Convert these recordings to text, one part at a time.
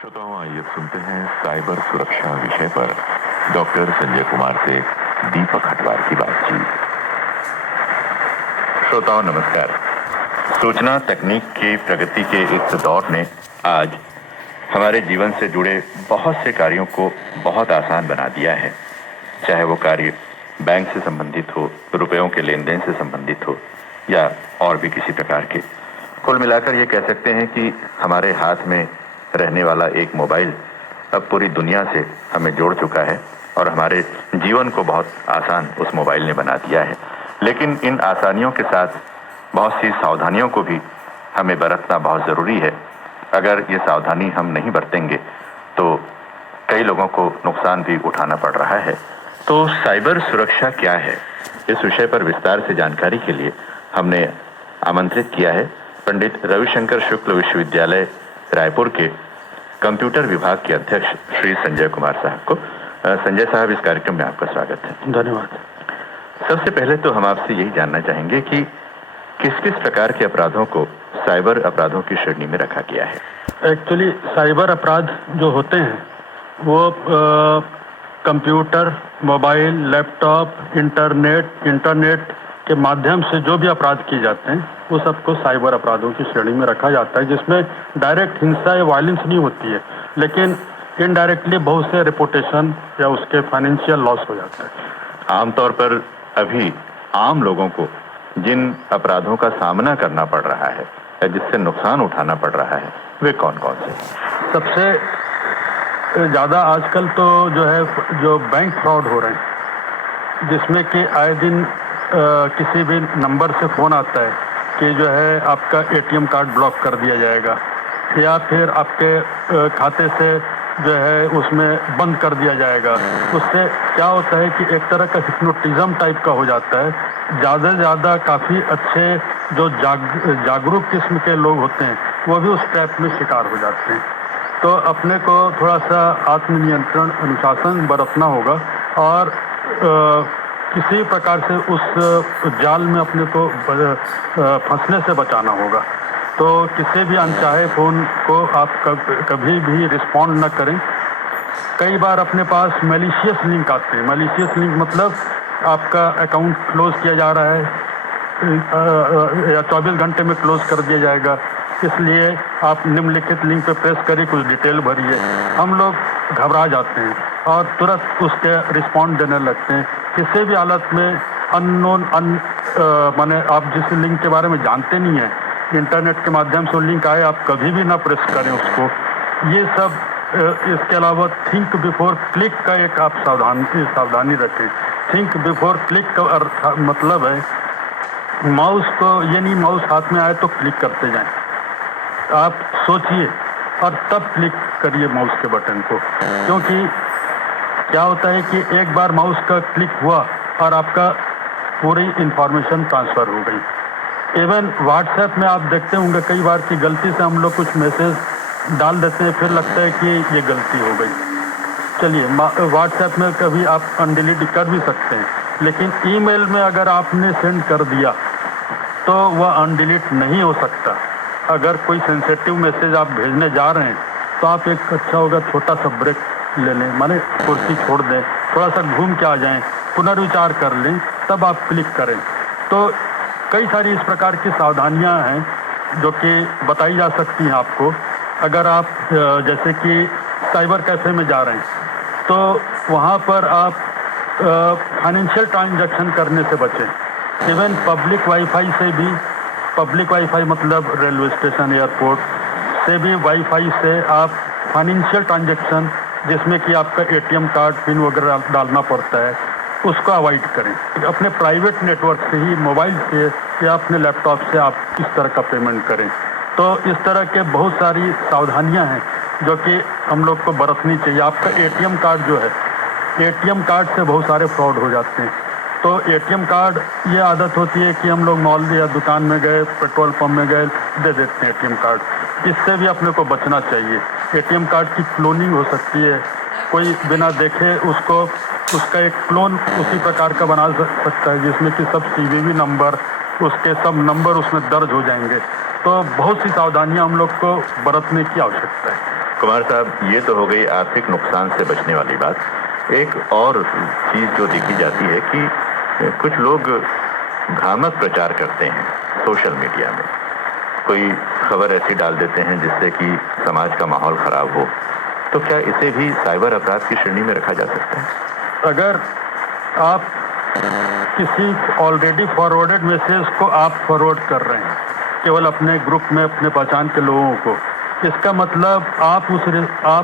श्रोताओं, आइए सुनते हैं साइबर सुरक्षा विषय पर डॉक्टर संजय कुमार से दीपक हटवार की बातचीत। श्रोताओं नमस्कार। सूचना तकनीक की प्रगति के इस दौर ने आज हमारे जीवन से जुड़े बहुत से कार्यों को बहुत आसान बना दिया है। चाहे वो कार्य बैंक से संबंधित हो, रुपयों के लेन देन से संबंधित हो या और भी किसी प्रकार के। कुल मिलाकर ये कह सकते हैं कि हमारे हाथ में रहने वाला एक मोबाइल अब पूरी दुनिया से हमें जोड़ चुका है और हमारे जीवन को बहुत आसान उस मोबाइल ने बना दिया है। लेकिन इन आसानियों के साथ बहुत सी सावधानियों को भी हमें बरतना बहुत ज़रूरी है। अगर ये सावधानी हम नहीं बरतेंगे तो कई लोगों को नुकसान भी उठाना पड़ रहा है। तो साइबर सुरक्षा क्या है, इस विषय पर विस्तार से जानकारी के लिए हमने आमंत्रित किया है पंडित रविशंकर शुक्ल विश्वविद्यालय रायपुर के कंप्यूटर विभाग के अध्यक्ष श्री संजय कुमार साहब को। संजय साहब, इस कार्यक्रम में आपका स्वागत है। धन्यवाद। सबसे पहले तो हम आपसे यही जानना चाहेंगे कि किस किस प्रकार के अपराधों को साइबर अपराधों की श्रेणी में रखा गया है। एक्चुअली साइबर अपराध जो होते हैं वो कंप्यूटर, मोबाइल, लैपटॉप, इंटरनेट के माध्यम से जो भी अपराध किए जाते हैं वो सबको साइबर अपराधों की श्रेणी में रखा जाता है, जिसमें डायरेक्ट हिंसा या वायलेंस नहीं होती है, लेकिन इनडायरेक्टली बहुत से रेपुटेशन या उसके फाइनेंशियल लॉस हो जाता है। आमतौर पर अभी आम लोगों को जिन अपराधों का सामना करना पड़ रहा है या जिससे नुकसान उठाना पड़ रहा है वे कौन कौन से? सबसे ज़्यादा आजकल तो जो बैंक फ्रॉड हो रहे हैं, जिसमें कि आए दिन किसी भी नंबर से फ़ोन आता है कि आपका एटीएम कार्ड ब्लॉक कर दिया जाएगा या फिर आपके खाते से उसमें बंद कर दिया जाएगा। उससे क्या होता है कि एक तरह का हिप्नोटिज्म टाइप का हो जाता है। ज़्यादा से ज़्यादा काफ़ी अच्छे जो जागरूक किस्म के लोग होते हैं वो भी उस ट्रैप में शिकार हो जाते हैं। तो अपने को थोड़ा सा आत्मनियंत्रण, अनुशासन बरतना होगा और किसी प्रकार से उस जाल में अपने को फंसने से बचाना होगा। तो किसी भी अनचाहे फ़ोन को आप कभी भी रिस्पॉन्ड न करें। कई बार अपने पास मैलिशियस लिंक आते हैं। मैलिशियस लिंक मतलब आपका अकाउंट क्लोज किया जा रहा है या 24 घंटे में क्लोज कर दिया जाएगा, इसलिए आप निम्नलिखित लिंक पे प्रेस करिए, कुछ डिटेल भरिए। हम लोग घबरा जाते हैं और तुरंत उसके रिस्पॉन्ड देने लगते हैं। किसी भी हालत में अननोन माने आप जिस लिंक के बारे में जानते नहीं हैं, इंटरनेट के माध्यम से लिंक आए, आप कभी भी ना प्रेस करें उसको। ये सब इसके अलावा थिंक बिफोर क्लिक का एक आप सावधानी रखें। थिंक बिफोर क्लिक का मतलब है माउस को, ये नहीं माउस हाथ में आए तो क्लिक करते जाएं। आप सोचिए और तब क्लिक करिए माउस के बटन को, क्योंकि क्या होता है कि एक बार माउस का क्लिक हुआ और आपका पूरी इंफॉर्मेशन ट्रांसफ़र हो गई। इवन व्हाट्सएप में आप देखते होंगे कई बार कि गलती से हम लोग कुछ मैसेज डाल देते हैं, फिर लगता है कि ये गलती हो गई। चलिए, व्हाट्सएप में कभी आप अनडिलीट कर भी सकते हैं, लेकिन ईमेल में अगर आपने सेंड कर दिया तो वह अनडिलीट नहीं हो सकता। अगर कोई सेंसिटिव मैसेज आप भेजने जा रहे हैं तो आप एक अच्छा होगा छोटा सा ब्रेक ले लें, माने कुर्सी छोड़ दें, थोड़ा सा घूम के आ जाएं, पुनर्विचार कर लें, तब आप क्लिक करें। तो कई सारी इस प्रकार की सावधानियां हैं जो कि बताई जा सकती हैं आपको। अगर आप जैसे कि साइबर कैफ़े में जा रहे हैं तो वहाँ पर आप फाइनेंशियल ट्रांजैक्शन करने से बचें। इवन पब्लिक वाईफाई से भी, पब्लिक वाईफाई मतलब रेलवे स्टेशन, एयरपोर्ट से भी वाईफाई से आप फाइनेंशियल ट्रांजैक्शन, जिसमें कि आपका एटीएम कार्ड, पिन वगैरह डालना पड़ता है, उसको अवॉइड करें। अपने प्राइवेट नेटवर्क से ही, मोबाइल से या अपने लैपटॉप से आप इस तरह का पेमेंट करें। तो इस तरह के बहुत सारी सावधानियां हैं जो कि हम लोग को बरतनी चाहिए। आपका एटीएम कार्ड एटीएम कार्ड से बहुत सारे फ्रॉड हो जाते हैं। तो एटीएम कार्ड, ये आदत होती है कि हम लोग मॉल या दुकान में गए, पेट्रोल पंप में गए, दे देते हैं एटीएम कार्ड। इससे भी अपने को बचना चाहिए। एटीएम कार्ड की क्लोनिंग हो सकती है, कोई बिना देखे उसका एक क्लोन उसी प्रकार का बना सकता है, जिसमें कि सब सीवीवी नंबर, उसके सब नंबर उसमें दर्ज हो जाएंगे। तो बहुत सी सावधानियां हम लोग को बरतने की आवश्यकता है। कुमार साहब, ये तो हो गई आर्थिक नुकसान से बचने वाली बात। एक और चीज जो देखी जाती है कि कुछ लोग भ्रामक प्रचार करते हैं सोशल मीडिया में। कोई खबर ऐसी डाल देते हैं जिससे कि समाज का माहौल खराब हो, तो क्या इसे भी साइबर अपराध की श्रेणी में रखा जा सकता है? अगर आप किसी ऑलरेडी फॉरवर्डेड मैसेज को आप फॉरवर्ड कर रहे हैं केवल अपने ग्रुप में, अपने पहचान के लोगों को, इसका मतलब आप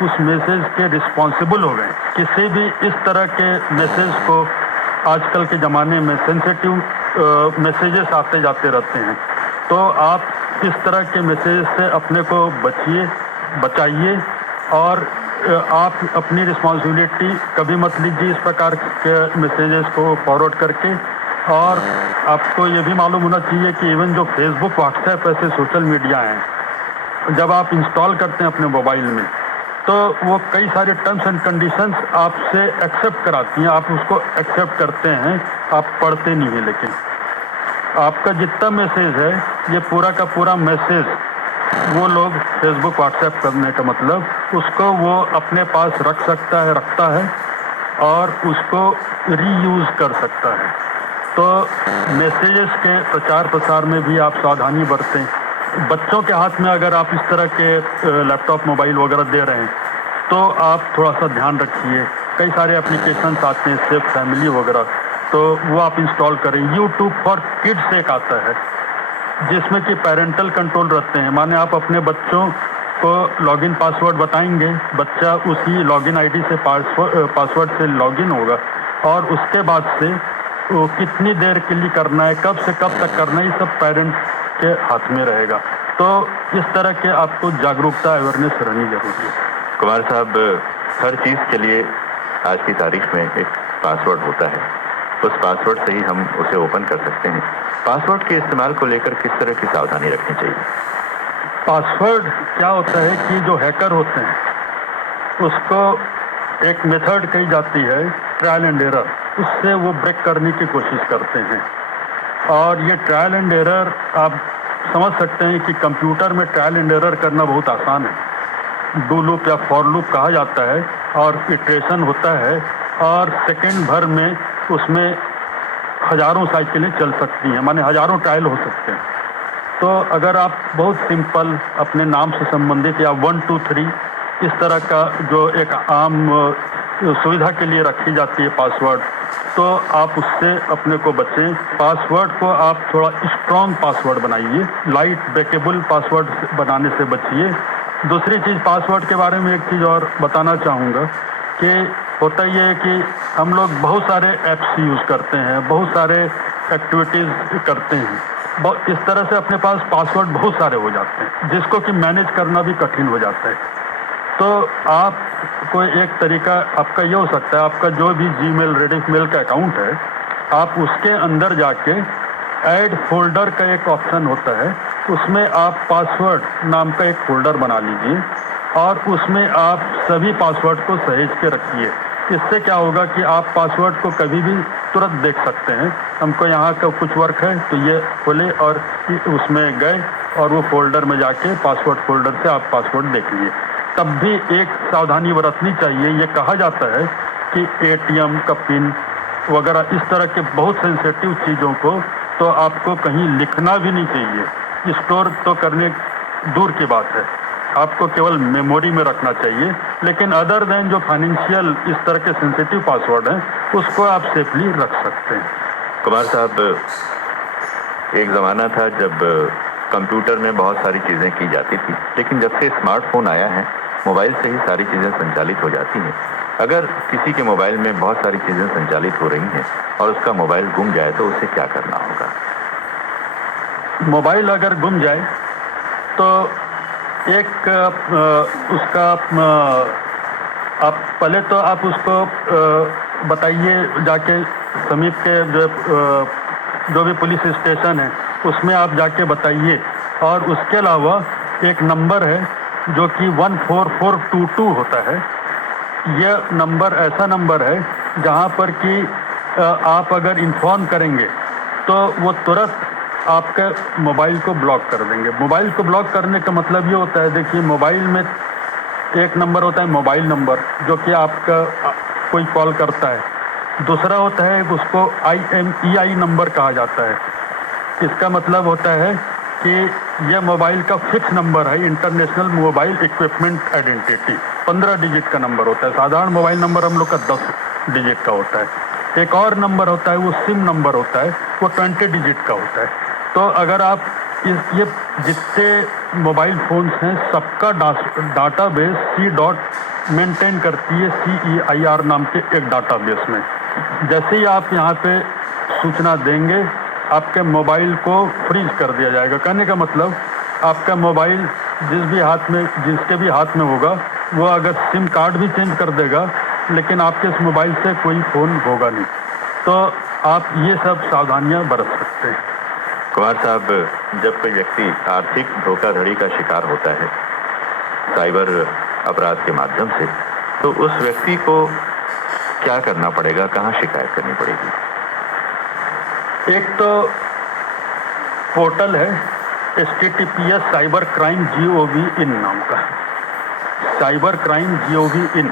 उस मैसेज के रिस्पॉन्सिबल हो गए। किसी भी इस तरह के मैसेज को, आजकल के ज़माने में सेंसिटिव मैसेजेस आते जाते रहते हैं, तो आप इस तरह के मैसेज से अपने को बचाइए और आप अपनी रिस्पॉन्सिबिलिटी कभी मत लीजिए इस प्रकार के मैसेजेस को फॉरवर्ड करके। और आपको ये भी मालूम होना चाहिए कि इवन जो फेसबुक, व्हाट्सएप ऐसे सोशल मीडिया हैं, जब आप इंस्टॉल करते हैं अपने मोबाइल में, तो वो कई सारे टर्म्स एंड कंडीशंस आपसे एक्सेप्ट कराती हैं। आप उसको एक्सेप्ट करते हैं, आप पढ़ते नहीं हैं, लेकिन आपका जितना मैसेज है, ये पूरा का पूरा मैसेज वो लोग फेसबुक, व्हाट्सएप करने का मतलब उसको वो अपने पास रखता है और उसको रीयूज़ कर सकता है। तो मैसेजेस के प्रचार प्रसार में भी आप सावधानी बरतें। बच्चों के हाथ में अगर आप इस तरह के लैपटॉप, मोबाइल वगैरह दे रहे हैं, तो आप थोड़ा सा ध्यान रखिए। कई सारे एप्लीकेशंस आते हैं, सेफ फैमिली वगैरह, तो वो आप इंस्टॉल करें। यूट्यूब फॉर किड्स एक आता है जिसमें कि पेरेंटल कंट्रोल रहते हैं। माने आप अपने बच्चों को लॉगिन पासवर्ड बताएंगे, बच्चा उसी लॉगिन आईडी से पासवर्ड से लॉगिन होगा और उसके बाद से वो कितनी देर के लिए करना है, कब से कब तक करना है, ये सब पेरेंट के हाथ में रहेगा। तो इस तरह के आपको जागरूकता, अवेयरनेस रहनी जरूरी है। कुमार साहब, हर चीज़ के लिए आज की तारीख में एक पासवर्ड होता है। उस पासवर्ड से ही हम उसे ओपन कर सकते हैं। पासवर्ड के इस्तेमाल को लेकर किस तरह की सावधानी रखनी चाहिए? पासवर्ड क्या होता है कि जो हैकर होते हैं उसको एक मेथड कही जाती है, ट्रायल एंड एरर, उससे वो ब्रेक करने की कोशिश करते हैं। और ये ट्रायल एंड एरर आप समझ सकते हैं कि कंप्यूटर में ट्रायल एंड एरर करना बहुत आसान है। डू लूप या फॉर लूप कहा जाता है और इटरेशन होता है और सेकेंड भर में उसमें हजारों साइकिलें चल सकती हैं, माने हजारों ट्रायल हो सकते हैं। तो अगर आप बहुत सिंपल अपने नाम से संबंधित या 1 2 3 इस तरह का जो एक आम सुविधा के लिए रखी जाती है पासवर्ड, तो आप उससे अपने को बचें। पासवर्ड को आप थोड़ा स्ट्रॉन्ग पासवर्ड बनाइए, लाइट ब्रेकेबल पासवर्ड बनाने से बचिए। दूसरी चीज़, पासवर्ड के बारे में एक चीज़ और बताना चाहूँगा कि होता ये है कि हम लोग बहुत सारे ऐप्स यूज़ करते हैं, बहुत सारे एक्टिविटीज़ करते हैं, इस तरह से अपने पास पासवर्ड बहुत सारे हो जाते हैं जिसको कि मैनेज करना भी कठिन हो जाता है। तो आप कोई एक तरीका आपका ये हो सकता है, आपका जो भी जीमेल, रेडिफ का अकाउंट है, आप उसके अंदर जाके ऐड फोल्डर का एक ऑप्शन होता है, उसमें आप पासवर्ड नाम का एक फोल्डर बना लीजिए और उसमें आप सभी पासवर्ड को सहेज के रखिए। इससे क्या होगा कि आप पासवर्ड को कभी भी तुरंत देख सकते हैं। हमको यहाँ का कुछ वर्क है तो ये खोले और उसमें गए और वो फोल्डर में जाके पासवर्ड फोल्डर से आप पासवर्ड देख लिए। तब भी एक सावधानी बरतनी चाहिए। ये कहा जाता है कि एटीएम का पिन वगैरह इस तरह के बहुत सेंसिटिव चीज़ों को तो आपको कहीं लिखना भी नहीं चाहिए। स्टोर तो करने दूर की बात है, आपको केवल मेमोरी में रखना चाहिए। लेकिन अदर देन जो फाइनेंशियल इस तरह के सेंसिटिव पासवर्ड हैं उसको आप सेफली रख सकते हैं। कुमार साहब, एक ज़माना था जब कंप्यूटर में बहुत सारी चीज़ें की जाती थी, लेकिन जब से स्मार्टफोन आया है मोबाइल से ही सारी चीज़ें संचालित हो जाती हैं। अगर किसी के मोबाइल में बहुत सारी चीज़ें संचालित हो रही हैं और उसका मोबाइल गुम जाए तो उसे क्या करना होगा? मोबाइल अगर गुम जाए तो एक उसका आप पहले तो आप उसको बताइए, जाके समीप के जो भी पुलिस स्टेशन है उसमें आप जाके बताइए। और उसके अलावा एक नंबर है जो कि 14422 होता है। यह नंबर ऐसा नंबर है जहां पर कि आप अगर इन्फॉर्म करेंगे तो वो तुरंत आपके मोबाइल को ब्लॉक कर देंगे। मोबाइल को ब्लॉक करने का मतलब ये होता है, देखिए मोबाइल में एक नंबर होता है मोबाइल नंबर, जो कि आपका कोई कॉल करता है। दूसरा होता है उसको IMEI नंबर कहा जाता है। इसका मतलब होता है कि यह मोबाइल का फिक्स नंबर है, international mobile equipment identity. 15 digit का नंबर होता है। साधारण मोबाइल नंबर हम लोग का 10 डिजिट का होता है। एक और नंबर होता है वो सिम नंबर होता है, वो 20 डिजिट का होता है। तो अगर आप ये जितने मोबाइल फ़ोन्स हैं सबका डाटाबेस C मेंटेन करती है CEIR नाम के एक डाटाबेस में। जैसे ही आप यहाँ पे सूचना देंगे आपके मोबाइल को फ्रीज कर दिया जाएगा। कहने का मतलब आपका मोबाइल जिसके भी हाथ में होगा वो अगर सिम कार्ड भी चेंज कर देगा लेकिन आपके इस मोबाइल से कोई फ़ोन होगा नहीं। तो आप ये सब सावधानियां बरत सकते हैं। कुमार साहब, जब कोई व्यक्ति आर्थिक धोखाधड़ी का शिकार होता है साइबर अपराध के माध्यम से, तो उस व्यक्ति को क्या करना पड़ेगा, कहाँ शिकायत करनी पड़ेगी? एक तो पोर्टल है https cybercrime.gov.in नाम का, cybercrime.gov.in।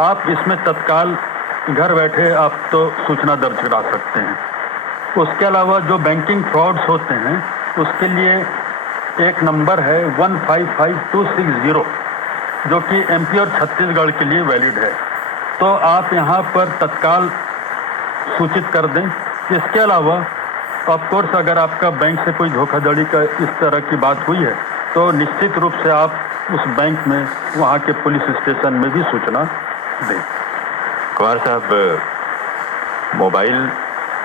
आप इसमें तत्काल घर बैठे आप तो सूचना दर्ज करा सकते हैं। उसके अलावा जो बैंकिंग फ्रॉड्स होते हैं उसके लिए एक नंबर है 155260, जो कि MP और छत्तीसगढ़ के लिए वैलिड है। तो आप यहाँ पर तत्काल सूचित कर दें। इसके अलावा ऑफकोर्स अगर आपका बैंक से कोई धोखाधड़ी का इस तरह की बात हुई है तो निश्चित रूप से आप उस बैंक में वहाँ के पुलिस स्टेशन में भी सूचना दें। कुमार साहब, मोबाइल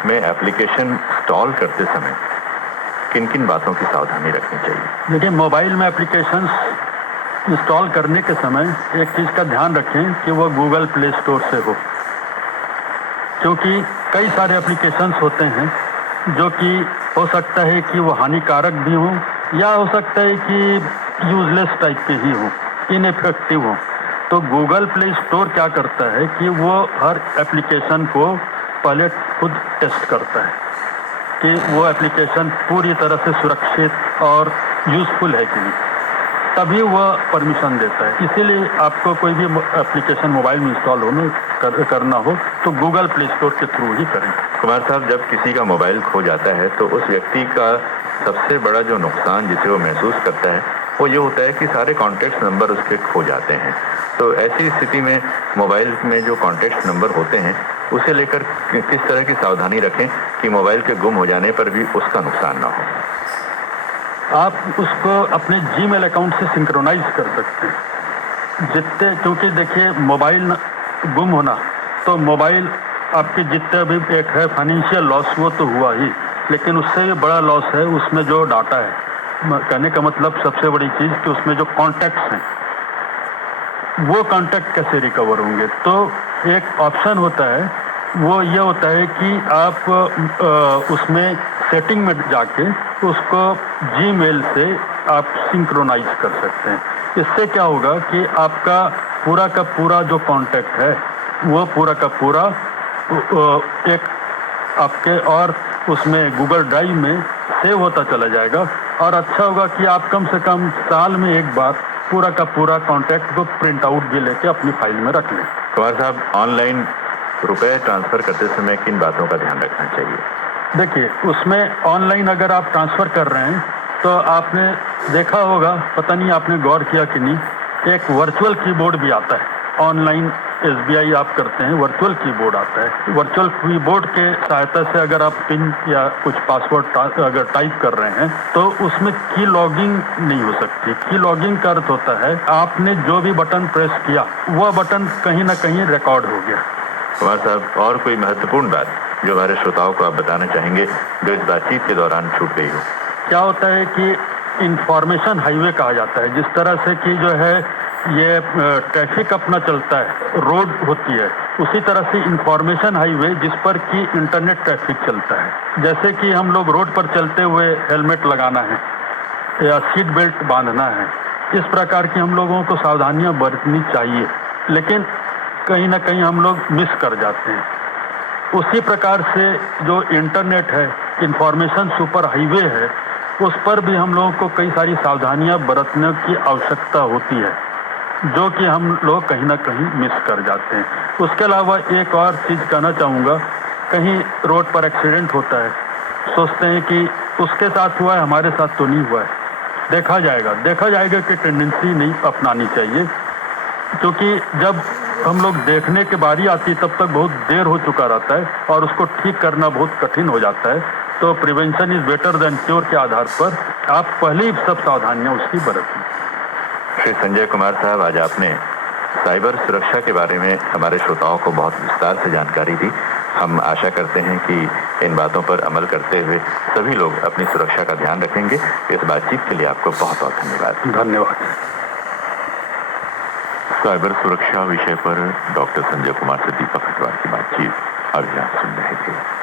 में एप्लीकेशन इंस्टॉल करते समय किन किन बातों की सावधानी रखनी चाहिए? देखिए, मोबाइल में एप्लीकेशंस इंस्टॉल करने के समय एक चीज़ का ध्यान रखें कि वो गूगल प्ले स्टोर से हो, क्योंकि कई सारे एप्लीकेशंस होते हैं जो कि हो सकता है कि वो हानिकारक भी हों या हो सकता है कि यूजलेस टाइप के ही हों, इनइफेक्टिव हों। तो गूगल प्ले स्टोर क्या करता है कि वो हर एप्लीकेशन को पहले खुद टेस्ट करता है कि वो एप्लीकेशन पूरी तरह से सुरक्षित और यूज़फुल है कि नहीं, तभी वह परमिशन देता है। इसीलिए आपको कोई भी एप्लीकेशन मोबाइल में इंस्टॉल करना हो तो गूगल प्ले स्टोर के थ्रू ही करें। कुमार साहब, जब किसी का मोबाइल खो जाता है तो उस व्यक्ति का सबसे बड़ा जो नुकसान जिसे वो महसूस करता है वो ये होता है कि सारे कॉन्टैक्ट नंबर उसके खो जाते हैं। तो ऐसी स्थिति में मोबाइल में जो कॉन्टैक्ट नंबर होते हैं उसे लेकर किस तरह की सावधानी रखें कि मोबाइल के गुम हो जाने पर भी उसका नुकसान ना हो? आप उसको अपने जीमेल अकाउंट से सिंक्रोनाइज कर सकते हैं क्योंकि देखिए, मोबाइल गुम होना तो मोबाइल आपके जितने भी एक है फाइनेंशियल लॉस वो तो हुआ ही, लेकिन उससे भी बड़ा लॉस है उसमें जो डाटा है। कहने का मतलब सबसे बड़ी चीज़ कि उसमें जो कॉन्टैक्ट्स हैं वो कॉन्टैक्ट कैसे रिकवर होंगे। तो एक ऑप्शन होता है, वो ये होता है कि आप उसमें सेटिंग में जाके उसको जीमेल से आप सिंक्रोनाइज कर सकते हैं। इससे क्या होगा कि आपका पूरा का पूरा जो कॉन्टैक्ट है वो पूरा का पूरा एक आपके और उसमें गूगल ड्राइव में सेव होता चला जाएगा। और अच्छा होगा कि आप कम से कम साल में एक बार पूरा का पूरा कॉन्टैक्ट को प्रिंट आउट भी लेके अपनी फाइल में रख लें। कुमार साहब, ऑनलाइन रुपए ट्रांसफ़र करते समय किन बातों का ध्यान रखना चाहिए? देखिए, उसमें ऑनलाइन अगर आप ट्रांसफ़र कर रहे हैं तो आपने देखा होगा, पता नहीं आपने गौर किया कि नहीं, एक वर्चुअल कीबोर्ड भी आता है। ऑनलाइन SBI आप करते हैं, वर्चुअल कीबोर्ड आता है। वर्चुअल कीबोर्ड के सहायता से अगर आप पिन या कुछ पासवर्ड अगर टाइप कर रहे हैं तो उसमें की लॉगिंग नहीं हो सकती। की लॉगिंग का अर्थ होता है आपने जो भी बटन प्रेस किया वह बटन कहीं ना कहीं रिकॉर्ड हो गया। कुमार साहब, और कोई महत्वपूर्ण बात जो हमारे श्रोताओं को आप बताना चाहेंगे जो इस बातचीत के दौरान छूट गई हो? क्या होता है कि इंफॉर्मेशन हाईवे कहा जाता है, जिस तरह से कि जो है ये ट्रैफिक अपना चलता है, रोड होती है, उसी तरह से इंफॉर्मेशन हाईवे जिस पर कि इंटरनेट ट्रैफिक चलता है। जैसे कि हम लोग रोड पर चलते हुए हेलमेट लगाना है या सीट बेल्ट बांधना है, इस प्रकार की हम लोगों को सावधानियां बरतनी चाहिए, लेकिन कहीं ना कहीं हम लोग मिस कर जाते हैं। उसी प्रकार से जो इंटरनेट है, इंफॉर्मेशन सुपर हाईवे है, उस पर भी हम लोगों को कई सारी सावधानियां बरतने की आवश्यकता होती है। जो कि हम लोग कहीं ना कहीं मिस कर जाते हैं। उसके अलावा एक और चीज़ कहना चाहूँगा, कहीं रोड पर एक्सीडेंट होता है, सोचते हैं कि उसके साथ हुआ है, हमारे साथ तो नहीं हुआ है, देखा जाएगा कि टेंडेंसी नहीं अपनानी चाहिए, क्योंकि जब हम लोग देखने की बारी आती है तब तक बहुत देर हो चुका रहता है और उसको ठीक करना बहुत कठिन हो जाता है। तो prevention is better than cure के आधार पर आप पहले ही सब सावधानियां उसकी बरतें। श्री संजय कुमार साहब, आज आपने साइबर सुरक्षा के बारे में हमारे श्रोताओं को बहुत विस्तार से जानकारी दी। हम आशा करते हैं कि इन बातों पर अमल करते हुए सभी लोग अपनी सुरक्षा का ध्यान रखेंगे। इस बातचीत के लिए आपको बहुत बहुत धन्यवाद। धन्यवाद। साइबर सुरक्षा विषय पर डॉक्टर संजय कुमार से दीपक हटवाल की बातचीत अभी आप सुन रहे थे।